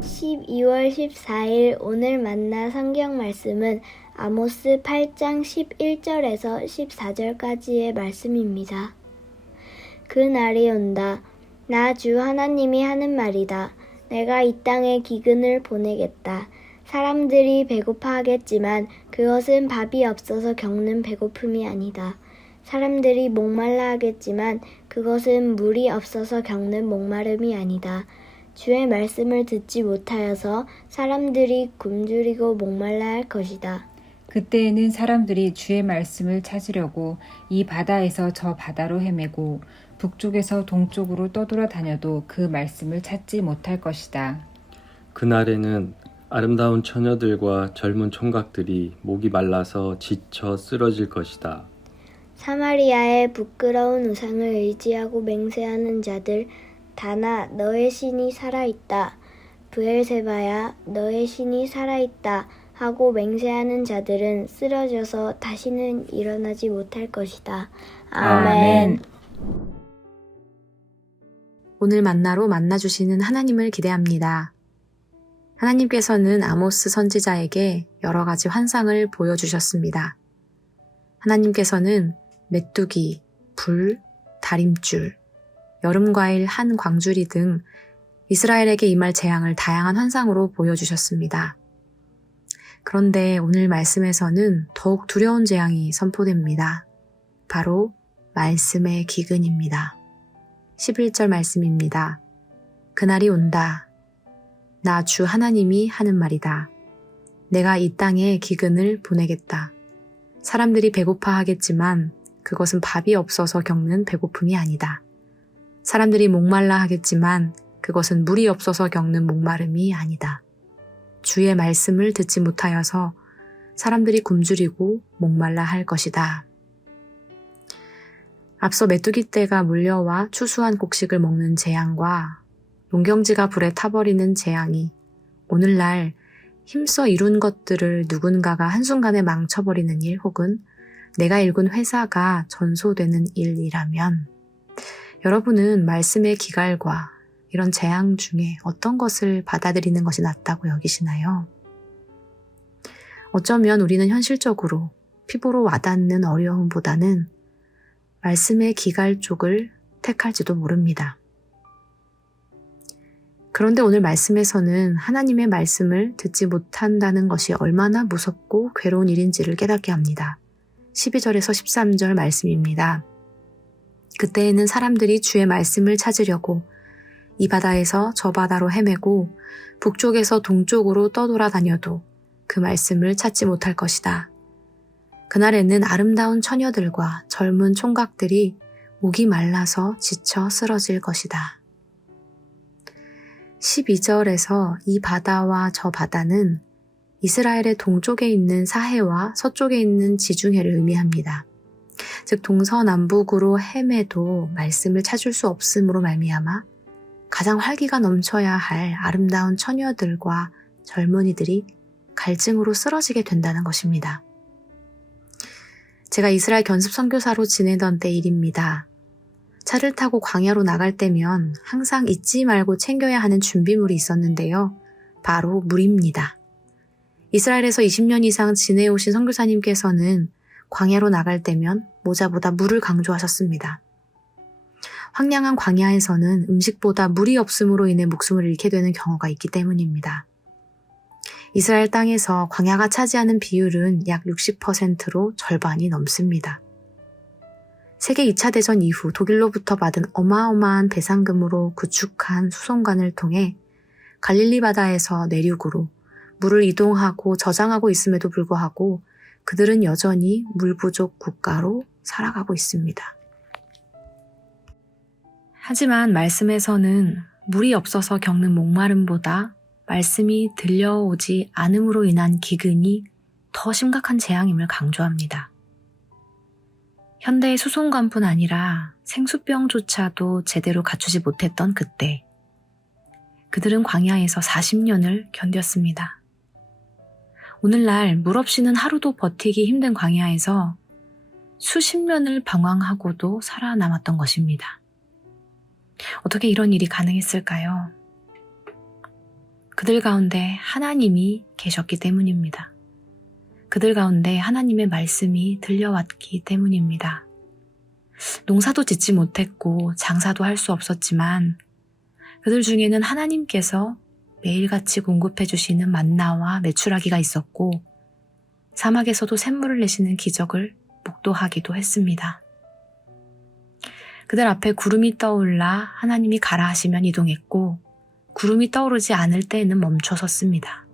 12월 14일 오늘 만나 성경 말씀은 아모스 8장 11절에서 14절까지의 말씀입니다. 그 날이 온다. 나 주 하나님이 하는 말이다. 내가 이 땅에 기근을 보내겠다. 사람들이 배고파하겠지만 그것은 밥이 없어서 겪는 배고픔이 아니다. 사람들이 목말라 하겠지만 그것은 물이 없어서 겪는 목마름이 아니다. 주의 말씀을 듣지 못하여서 사람들이 굶주리고 목말라 할 것이다. 그때에는 사람들이 주의 말씀을 찾으려고 이 바다에서 저 바다로 헤매고 북쪽에서 동쪽으로 떠돌아다녀도 그 말씀을 찾지 못할 것이다. 그날에는 아름다운 처녀들과 젊은 총각들이 목이 말라서 지쳐 쓰러질 것이다. 사마리아의 부끄러운 우상을 의지하고 맹세하는 자들, 다나 너의 신이 살아있다. 브엘세바야 너의 신이 살아있다 하고 맹세하는 자들은 쓰러져서 다시는 일어나지 못할 것이다. 아멘. 오늘 만나로 만나주시는 하나님을 기대합니다. 하나님께서는 아모스 선지자에게 여러 가지 환상을 보여주셨습니다. 하나님께서는 메뚜기, 불, 다림줄, 여름과일 한 광주리 등 이스라엘에게 임할 재앙을 다양한 환상으로 보여주셨습니다. 그런데 오늘 말씀에서는 더욱 두려운 재앙이 선포됩니다. 바로 말씀의 기근입니다. 11절 말씀입니다. 그날이 온다. 나 주 하나님이 하는 말이다. 내가 이 땅에 기근을 보내겠다. 사람들이 배고파 하겠지만 그것은 밥이 없어서 겪는 배고픔이 아니다. 사람들이 목말라 하겠지만 그것은 물이 없어서 겪는 목마름이 아니다. 주의 말씀을 듣지 못하여서 사람들이 굶주리고 목말라 할 것이다. 앞서 메뚜기 떼가 몰려와 추수한 곡식을 먹는 재앙과 농경지가 불에 타버리는 재앙이 오늘날 힘써 이룬 것들을 누군가가 한순간에 망쳐버리는 일 혹은 내가 일군 회사가 전소되는 일이라면 여러분은 말씀의 기갈과 이런 재앙 중에 어떤 것을 받아들이는 것이 낫다고 여기시나요? 어쩌면 우리는 현실적으로 피부로 와닿는 어려움보다는 말씀의 기갈 쪽을 택할지도 모릅니다. 그런데 오늘 말씀에서는 하나님의 말씀을 듣지 못한다는 것이 얼마나 무섭고 괴로운 일인지를 깨닫게 합니다. 12절에서 13절 말씀입니다. 그때에는 사람들이 주의 말씀을 찾으려고 이 바다에서 저 바다로 헤매고 북쪽에서 동쪽으로 떠돌아다녀도 그 말씀을 찾지 못할 것이다. 그날에는 아름다운 처녀들과 젊은 총각들이 목이 말라서 지쳐 쓰러질 것이다. 12절에서 이 바다와 저 바다는 이스라엘의 동쪽에 있는 사해와 서쪽에 있는 지중해를 의미합니다. 즉 동서남북으로 헤매도 말씀을 찾을 수 없음으로 말미암아 가장 활기가 넘쳐야 할 아름다운 처녀들과 젊은이들이 갈증으로 쓰러지게 된다는 것입니다. 제가 이스라엘 견습 선교사로 지내던 때 일입니다. 차를 타고 광야로 나갈 때면 항상 잊지 말고 챙겨야 하는 준비물이 있었는데요. 바로 물입니다. 이스라엘에서 20년 이상 지내오신 선교사님께서는 광야로 나갈 때면 모자보다 물을 강조하셨습니다. 황량한 광야에서는 음식보다 물이 없음으로 인해 목숨을 잃게 되는 경우가 있기 때문입니다. 이스라엘 땅에서 광야가 차지하는 비율은 약 60%로 절반이 넘습니다. 세계 2차 대전 이후 독일로부터 받은 어마어마한 배상금으로 구축한 수송관을 통해 갈릴리 바다에서 내륙으로 물을 이동하고 저장하고 있음에도 불구하고 그들은 여전히 물 부족 국가로 살아가고 있습니다. 하지만 말씀에서는 물이 없어서 겪는 목마름보다 말씀이 들려오지 않음으로 인한 기근이 더 심각한 재앙임을 강조합니다. 현대의 수송관뿐 아니라 생수병조차도 제대로 갖추지 못했던 그때, 그들은 광야에서 40년을 견뎠습니다. 오늘날 물 없이는 하루도 버티기 힘든 광야에서 수십 년을 방황하고도 살아남았던 것입니다. 어떻게 이런 일이 가능했을까요? 그들 가운데 하나님이 계셨기 때문입니다. 그들 가운데 하나님의 말씀이 들려왔기 때문입니다. 농사도 짓지 못했고 장사도 할 수 없었지만 그들 중에는 하나님께서 매일같이 공급해 주시는 만나와 메추라기가 있었고 사막에서도 샘물을 내시는 기적을 목도하기도 했습니다. 그들 앞에 구름이 떠올라 하나님이 가라 하시면 이동했고 구름이 떠오르지 않을 때에는 멈춰 섰습니다.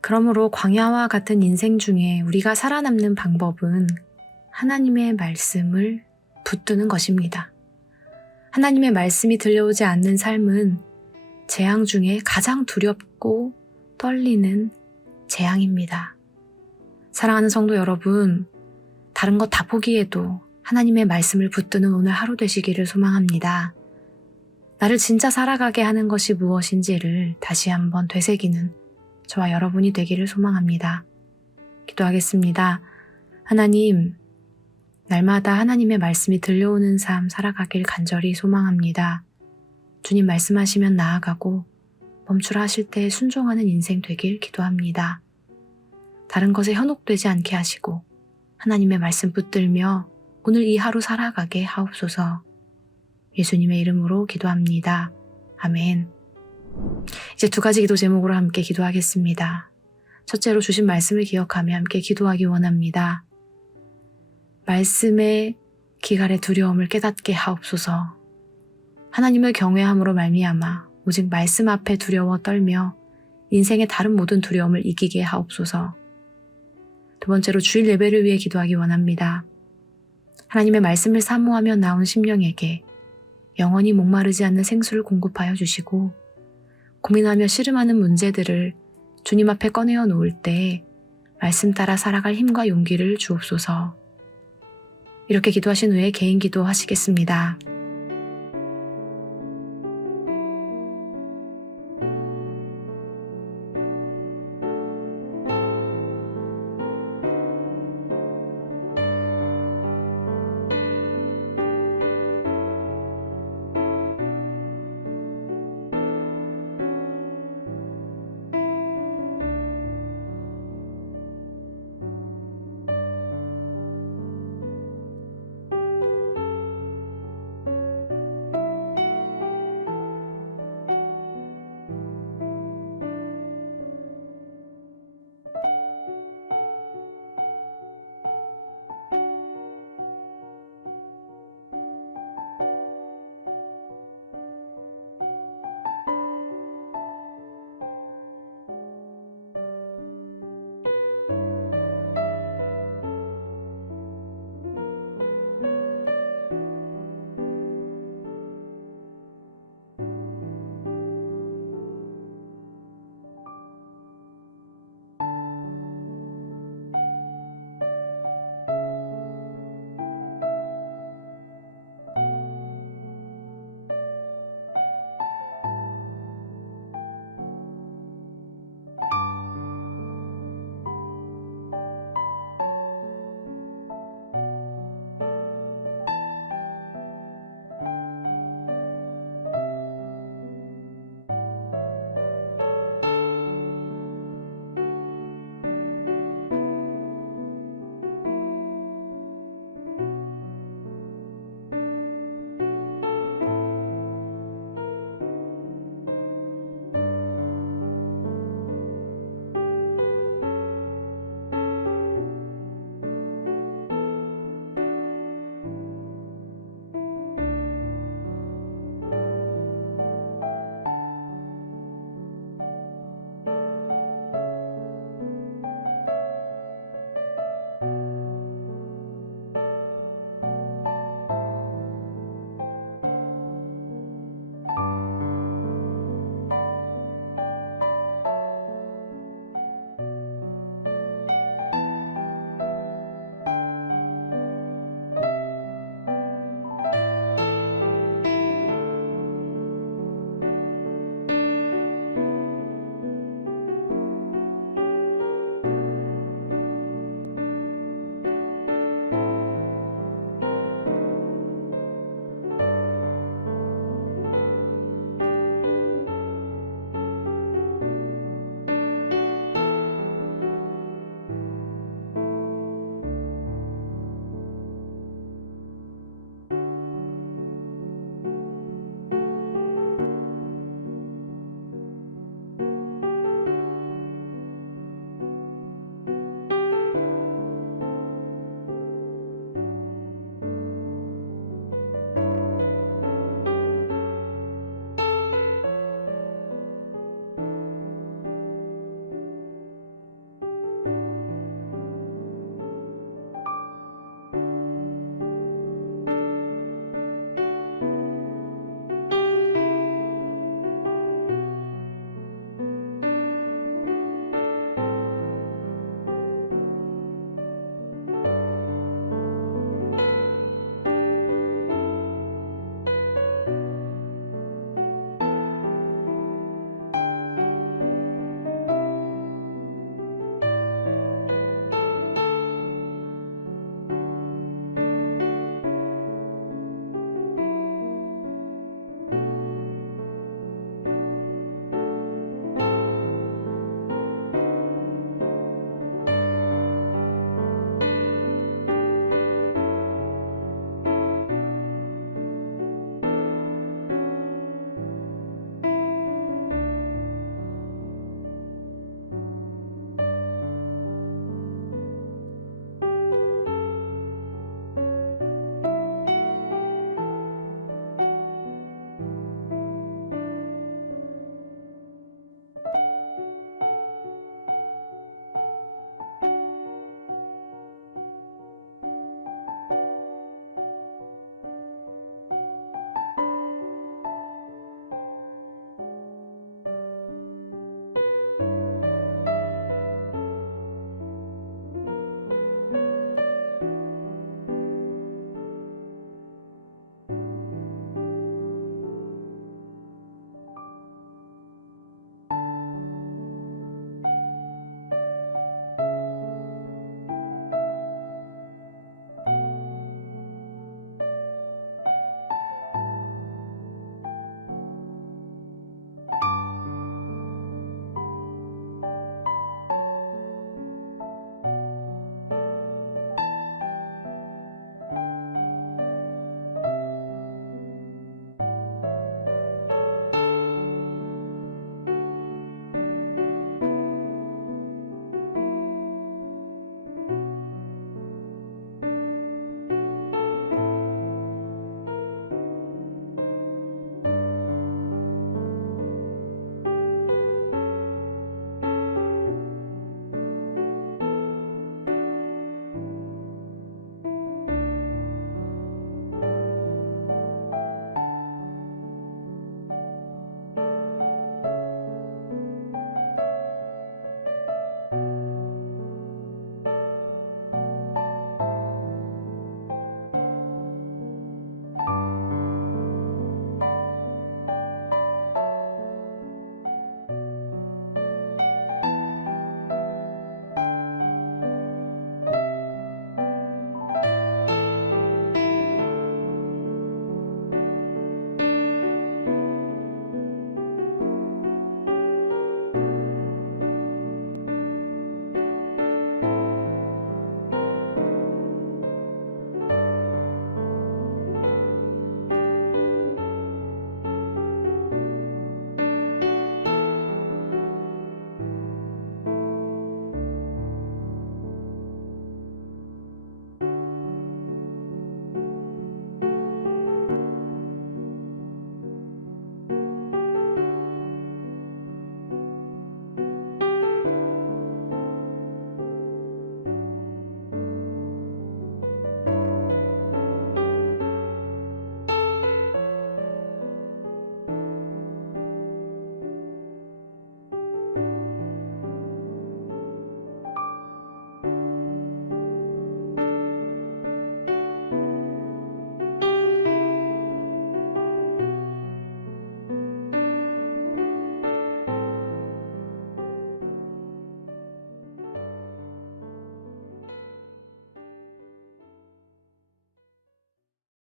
그러므로 광야와 같은 인생 중에 우리가 살아남는 방법은 하나님의 말씀을 붙드는 것입니다. 하나님의 말씀이 들려오지 않는 삶은 재앙 중에 가장 두렵고 떨리는 재앙입니다. 사랑하는 성도 여러분, 다른 것 다 포기해도 하나님의 말씀을 붙드는 오늘 하루 되시기를 소망합니다. 나를 진짜 살아가게 하는 것이 무엇인지를 다시 한번 되새기는 저와 여러분이 되기를 소망합니다. 기도하겠습니다. 하나님, 날마다 하나님의 말씀이 들려오는 삶 살아가길 간절히 소망합니다. 주님 말씀하시면 나아가고 멈추라 하실 때 순종하는 인생 되길 기도합니다. 다른 것에 현혹되지 않게 하시고 하나님의 말씀 붙들며 오늘 이 하루 살아가게 하옵소서. 예수님의 이름으로 기도합니다. 아멘. 이제 2가지 기도 제목으로 함께 기도하겠습니다. 첫째로 주신 말씀을 기억하며 함께 기도하기 원합니다. 말씀의 기갈의 두려움을 깨닫게 하옵소서. 하나님을 경외함으로 말미암아 오직 말씀 앞에 두려워 떨며 인생의 다른 모든 두려움을 이기게 하옵소서. 2번째로 주일 예배를 위해 기도하기 원합니다. 하나님의 말씀을 사모하며 나온 심령에게 영원히 목마르지 않는 생수를 공급하여 주시고 고민하며 씨름하는 문제들을 주님 앞에 꺼내어 놓을 때 말씀 따라 살아갈 힘과 용기를 주옵소서. 이렇게 기도하신 후에 개인 기도하시겠습니다.